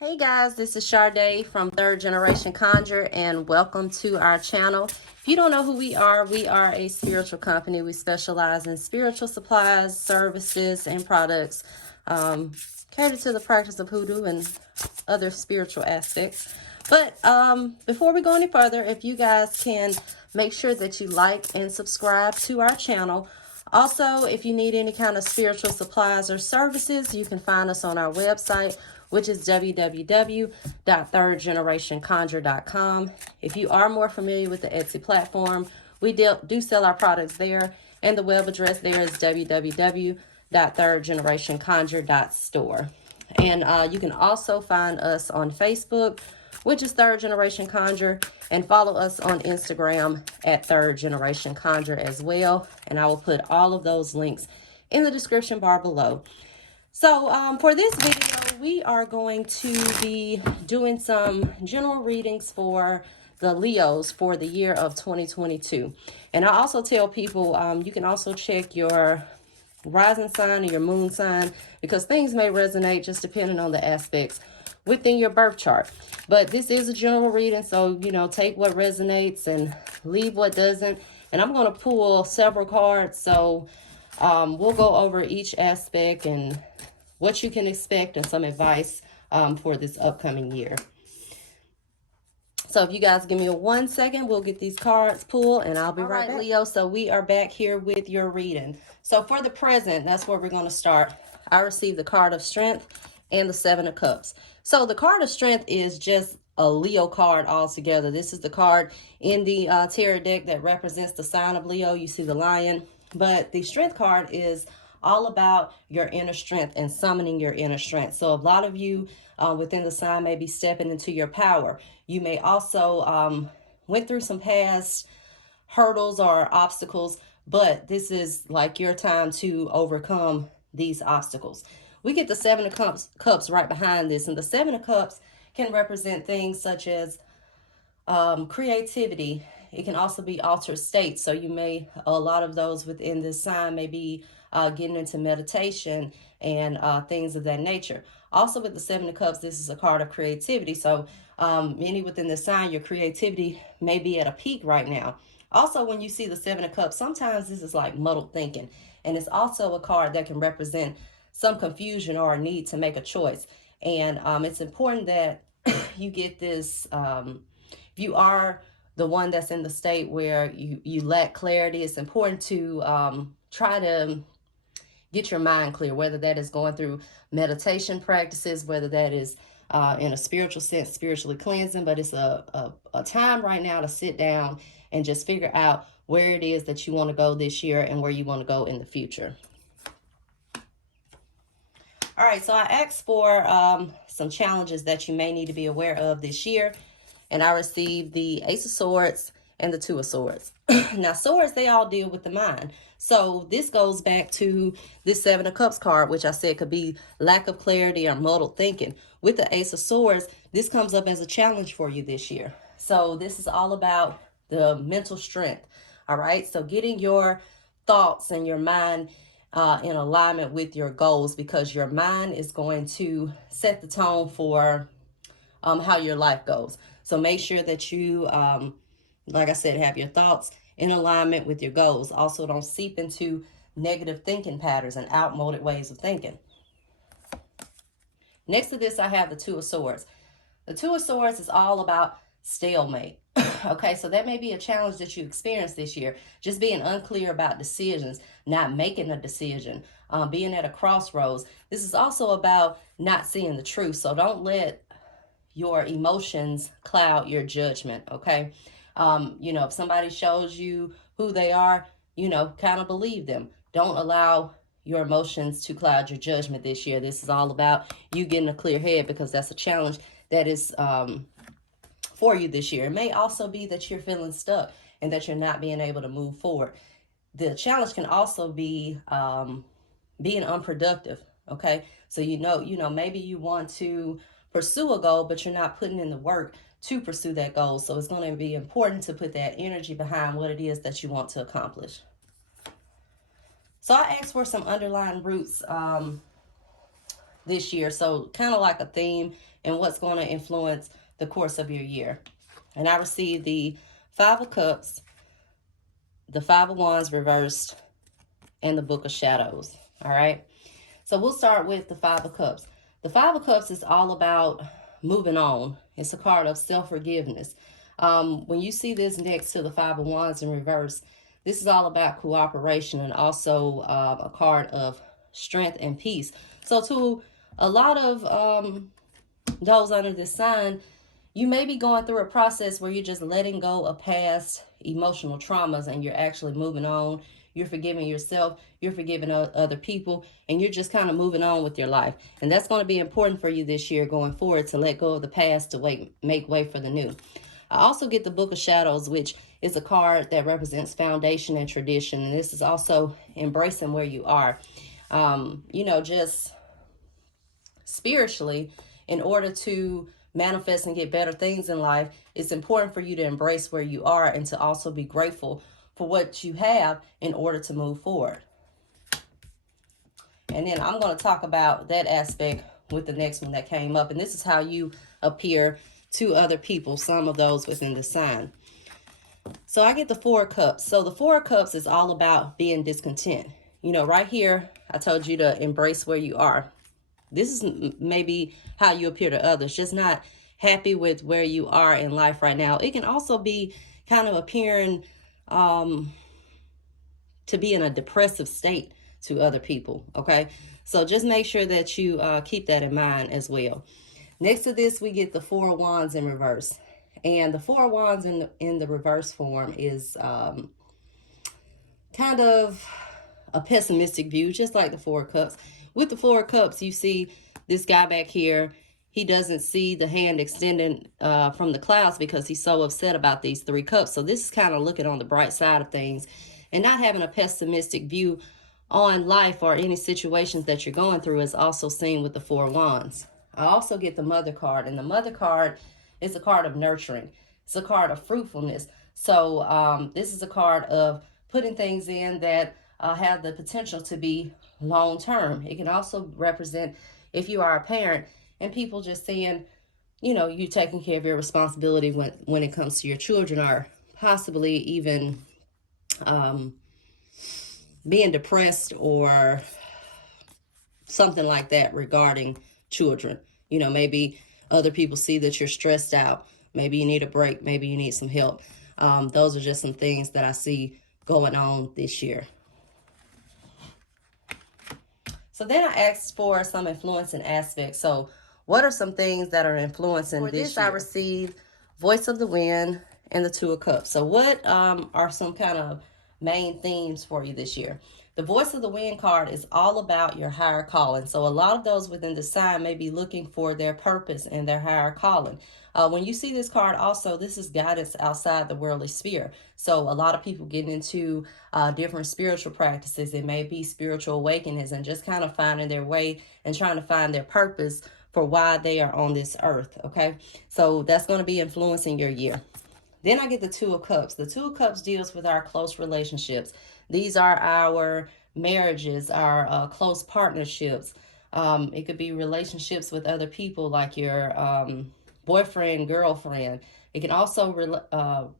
Hey guys, this is Sade from Third Generation Conjure, and welcome to our channel. If you don't know who we are a spiritual company. We specialize in spiritual supplies, services, and products catered to the practice of hoodoo and other spiritual aspects. But before we go any further, if you guys can make sure that you like and subscribe to our channel. Also, if you need any kind of spiritual supplies or services, you can find us on our website, which is www.thirdgenerationconjure.com. If you are more familiar with the Etsy platform, we do sell our products there, and the web address there is www.thirdgenerationconjure.store. And you can also find us on Facebook, which is Third Generation Conjure, and follow us on Instagram at Third Generation Conjure as well. And I will put all of those links in the description bar below. So for this video, we are going to be doing some general readings for the Leos for the year of 2022. And I also tell people you can also check your rising sign and your moon sign, because things may resonate just depending on the aspects within your birth chart. But this is a general reading, so take what resonates and leave what doesn't. And I'm going to pull several cards, so we'll go over each aspect and what you can expect and some advice for this upcoming year. So if you guys give me 1 second, we'll get these cards pulled and I'll be right back. Leo, so we are back here with your reading. So for the present, that's where we're going to start. I received the card of strength and the 7 of cups. So the card of strength is just a Leo card altogether. This is the card in the tarot deck that represents the sign of Leo. You see the lion, but the strength card is all about your inner strength and summoning your inner strength. So a lot of you within the sign may be stepping into your power. You may also went through some past hurdles or obstacles, but this is like your time to overcome these obstacles. We get the 7 of cups right behind this, and the 7 of cups can represent things such as creativity. It can also be altered states. So a lot of those within this sign may be getting into meditation and things of that nature. Also with the 7 of cups, this is a card of creativity. So many within the sign, your creativity may be at a peak right now. Also, when you see the 7 of cups, sometimes this is like muddled thinking. And it's also a card that can represent some confusion or a need to make a choice. And it's important that you get this, if you are the one that's in the state where you lack clarity, it's important to try to get your mind clear, whether that is going through meditation practices, whether that is in a spiritual sense, spiritually cleansing. But it's a time right now to sit down and just figure out where it is that you want to go this year and where you want to go in the future. All right, so I asked for some challenges that you may need to be aware of this year, and I received the Ace of Swords and the 2 of Swords. Now, swords, they all deal with the mind. So this goes back to this 7 of Cups card, which I said could be lack of clarity or muddled thinking. With the Ace of Swords, this comes up as a challenge for you this year. So this is all about the mental strength. All right, so getting your thoughts and your mind in alignment with your goals, because your mind is going to set the tone for how your life goes. So make sure that you, like I said, have your thoughts in alignment with your goals. Also, don't seep into negative thinking patterns and outmoded ways of thinking. Next to this, I have the 2 of Swords. The 2 of Swords is all about stalemate. Okay, so that may be a challenge that you experienced this year. Just being unclear about decisions, not making a decision, being at a crossroads. This is also about not seeing the truth. So don't let your emotions cloud your judgment, okay? If somebody shows you who they are, kind of believe them. Don't allow your emotions to cloud your judgment this year. This is all about you getting a clear head, because that's a challenge that is for you this year. It may also be that you're feeling stuck and that you're not being able to move forward. The challenge can also be being unproductive, okay? So maybe you want to pursue a goal, but you're not putting in the work to pursue that goal. So it's going to be important to put that energy behind what it is that you want to accomplish. So I asked for some underlying roots this year. So kind of like a theme. and what's going to influence the course of your year. And I received the Five of Cups, the Five of Wands reversed, and the Book of Shadows. All right. So we'll start with the Five of Cups. The Five of Cups is all about moving on. It's a card of self-forgiveness. When you see this next to the Five of Wands in reverse, this is all about cooperation and also a card of strength and peace. So to a lot of those under this sign, you may be going through a process where you're just letting go of past emotional traumas and you're actually moving on. You're forgiving yourself, you're forgiving other people, and you're just kind of moving on with your life. And that's going to be important for you this year going forward, to let go of the past to make way for the new. I also get the Book of Shadows, which is a card that represents foundation and tradition. And this is also embracing where you are. Just spiritually, in order to manifest and get better things in life, it's important for you to embrace where you are and to also be grateful for what you have in order to move forward. And then I'm going to talk about that aspect with the next one that came up. And this is how you appear to other people, some of those within the sign. So I get the Four of Cups. So the Four of Cups is all about being discontent. Right here, I told you to embrace where you are. This is maybe how you appear to others, just not happy with where you are in life right now. It can also be kind of appearing to be in a depressive state to other people, okay? So just make sure that you keep that in mind as well. Next to this, we get the Four of Wands in reverse. And the Four of Wands in the reverse form is kind of a pessimistic view, just like the Four of Cups. With the Four of Cups, you see this guy back here. He doesn't see the hand extending from the clouds because he's so upset about these Three Cups. So this is kind of looking on the bright side of things and not having a pessimistic view on life or any situations that you're going through is also seen with the Four of Wands. I also get the Mother card, and the Mother card is a card of nurturing. It's a card of fruitfulness. So this is a card of putting things in that have the potential to be long-term. It can also represent if you are a parent and people just saying, you taking care of your responsibility when it comes to your children, or possibly even being depressed or something like that regarding children. Maybe other people see that you're stressed out. Maybe you need a break. Maybe you need some help. Those are just some things that I see going on this year. So then I asked for some influencing aspects. So what are some things that are influencing this year? I received Voice of the Wind and the Two of Cups. So what are some kind of main themes for you this year? The Voice of the Wind card is all about your higher calling. So a lot of those within the sign may be looking for their purpose and their higher calling. When you see this card also, this is guidance outside the worldly sphere. So a lot of people getting into different spiritual practices. It may be spiritual awakenings and just kind of finding their way and trying to find their purpose for why they are on this earth, okay? So that's going to be influencing your year. Then I get the Two of Cups. The Two of Cups deals with our close relationships. These are our marriages, our close partnerships. It could be relationships with other people like your boyfriend, girlfriend. It can also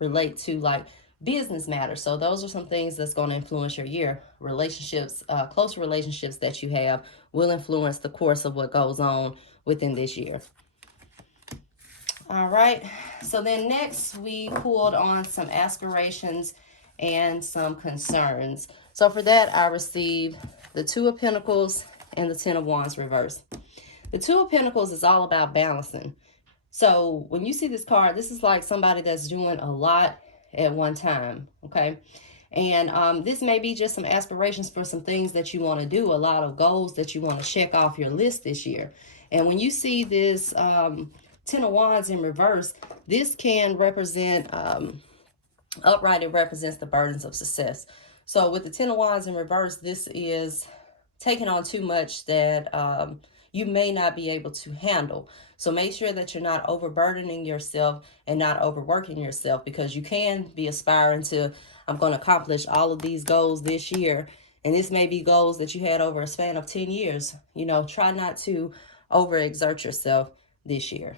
relate to like business matters. So those are some things that's going to influence your year. Relationships, close relationships that you have will influence the course of what goes on within this year. All right, so then next we pulled on some aspirations and some concerns. So for that, I received the Two of Pentacles and the Ten of Wands reverse. The Two of Pentacles is all about balancing. So when you see this card, this is like somebody that's doing a lot at one time, okay? And this may be just some aspirations for some things that you want to do, a lot of goals that you want to check off your list this year. And when you see this Ten of Wands in reverse, this can represent, upright, it represents the burdens of success. So with the Ten of Wands in reverse, this is taking on too much that you may not be able to handle. So make sure that you're not overburdening yourself and not overworking yourself, because you can be aspiring to, I'm going to accomplish all of these goals this year. And this may be goals that you had over a span of 10 years. You know, try not to overexert yourself. this year.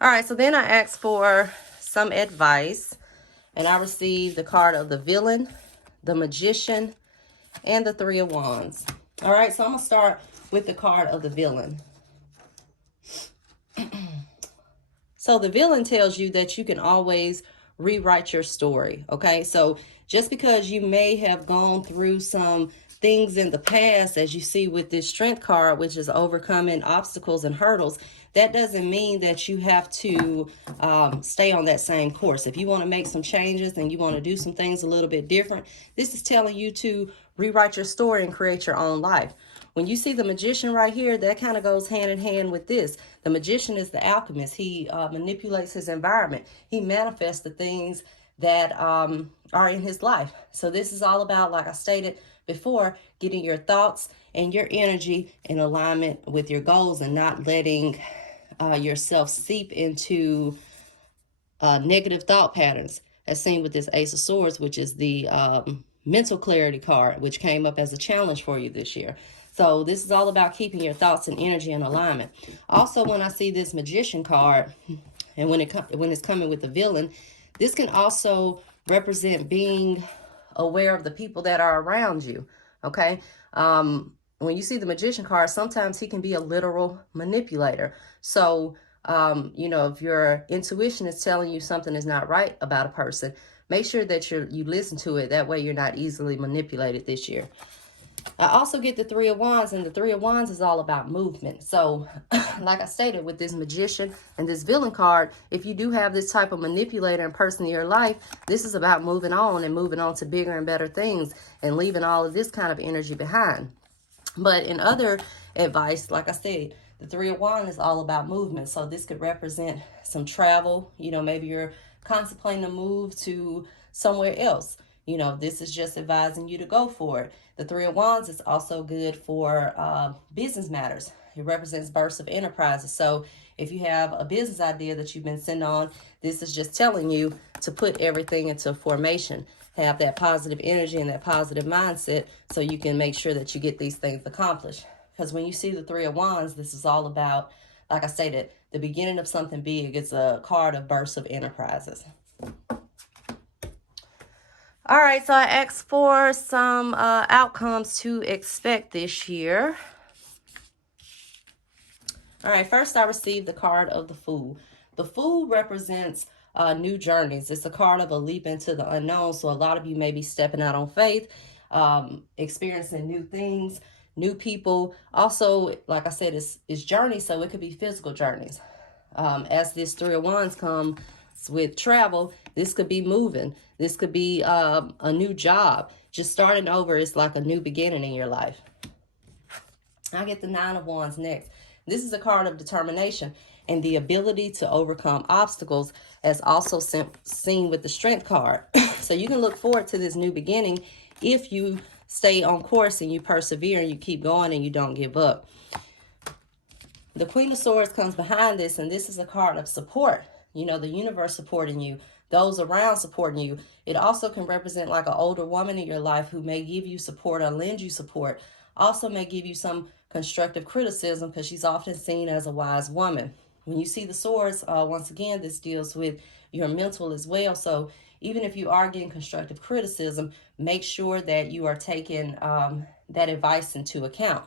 All right, so then I asked for some advice, and I received the card of the Villain, the Magician, and the Three of Wands. All right, so I'm going to start with the card of the Villain. So the Villain tells you that you can always rewrite your story, okay? So just because you may have gone through some things in the past, as you see with this Strength card, which is overcoming obstacles and hurdles, that doesn't mean that you have to stay on that same course. If you want to make some changes and you want to do some things a little bit different, this is telling you to rewrite your story and create your own life. When you see the Magician right here, that kind of goes hand in hand with this. The Magician is the alchemist. He manipulates his environment. He manifests the things that are in his life. So this is all about, like I stated before, getting your thoughts and your energy in alignment with your goals and not letting yourself seep into negative thought patterns, as seen with this Ace of Swords, which is the mental clarity card, which came up as a challenge for you this year. So this is all about keeping your thoughts and energy in alignment. Also, when I see this Magician card, and when it's coming with the Villain, this can also represent being aware of the people that are around you, okay? When you see the Magician card, sometimes he can be a literal manipulator. So, you know, if your intuition is telling you something is not right about a person, make sure that you listen to it. That way you're not easily manipulated this year. I also get the Three of Wands, and the Three of Wands is all about movement. So, like I stated, with this Magician and this Villain card, if you do have this type of manipulator and person in your life, this is about moving on and moving on to bigger and better things and leaving all of this kind of energy behind. But in other advice, like I said, the Three of Wands is all about movement. So this could represent some travel. You know, maybe you're contemplating a move to somewhere else. You know, this is just advising you to go for it. The Three of Wands is also good for business matters. It represents bursts of enterprises. So if you have a business idea that you've been sitting on, this is just telling you to put everything into formation. Have that positive energy and that positive mindset so you can make sure that you get these things accomplished. Because when you see the Three of Wands, this is all about, like I stated, the beginning of something big. It's a card of bursts of enterprises. All right, so I asked for some outcomes to expect this year. All right, first I received the card of the Fool. The Fool represents new journeys. It's a card of a leap into the unknown. So a lot of you may be stepping out on faith, experiencing new things, new people. Also, like I said, it's journeys, so it could be physical journeys. As this Three of Wands comes with travel, this could be moving. This could be a new job. Just starting over is like a new beginning in your life. I get the Nine of Wands next. This is a card of determination and the ability to overcome obstacles, as also seen with the Strength card. So you can look forward to this new beginning if you stay on course and you persevere and you keep going and you don't give up. The Queen of Swords comes behind this, and this is a card of support. You know, the universe supporting you, those around supporting you. It also can represent like an older woman in your life who may give you support or lend you support. Also may give you some constructive criticism because she's often seen as a wise woman. When you see the swords, once again, this deals with your mental as well. So even if you are getting constructive criticism, make sure that you are taking that advice into account.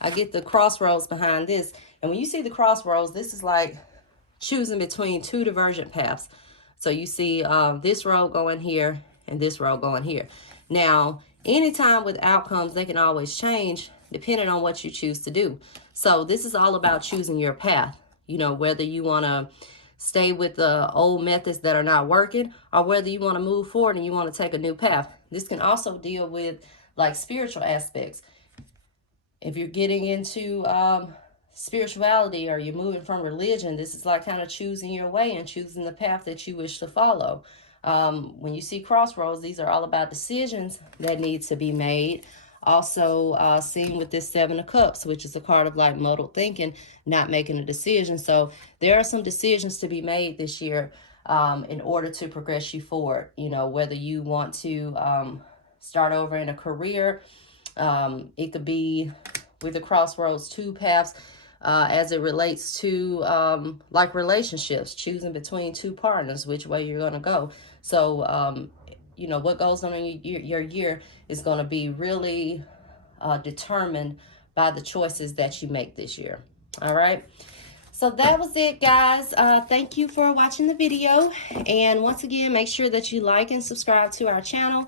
I get the Crossroads behind this. And when you see the Crossroads, this is like choosing between two divergent paths. So you see this road going here and this road going here. Now, anytime with outcomes, they can always change depending on what you choose to do. So this is all about choosing your path. You know, whether you want to stay with the old methods that are not working or whether you want to move forward and you want to take a new path. This can also deal with like spiritual aspects. If you're getting into spirituality or you're moving from religion, this is like kind of choosing your way and choosing the path that you wish to follow. When you see Crossroads, these are all about decisions that need to be made. Also seen with this Seven of Cups, which is a card of like muddled thinking, not making a decision. So there are some decisions to be made this year in order to progress you forward. You know, whether you want to start over in a career, it could be with the Crossroads 2 paths as it relates to like relationships, choosing between two partners, which way you're going to go. So, you know, what goes on in your year is going to be really determined by the choices that you make this year. All right. So that was it, guys. Thank you for watching the video. And once again, make sure that you like and subscribe to our channel.